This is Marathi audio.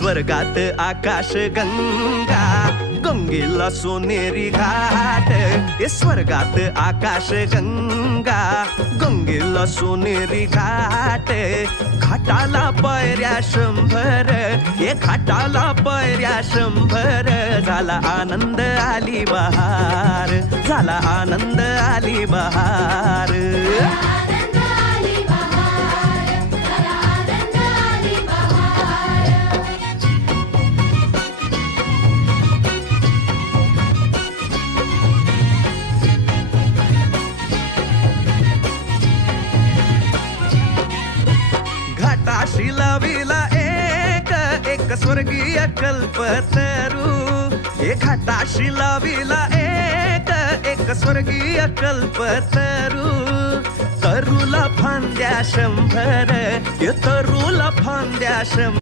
स्वर्गात आकाश गंगा, गंगेला सोनेरी घाट. स्वर्गात आकाश गंगा, गंगेला सोनेरी घाट. घाटाला पायऱ्या 100, घाटाला पायऱ्या 100. झाला आनंद आली बहार, झाला आनंद आली बहार. घाटाशी लाविला एक स्वर्गीय कल्पतरू. घाटाशी लाविला एक स्वर्गीय कल्पतरू. तरूला फांद्या 100, तरूला फांद्या 100.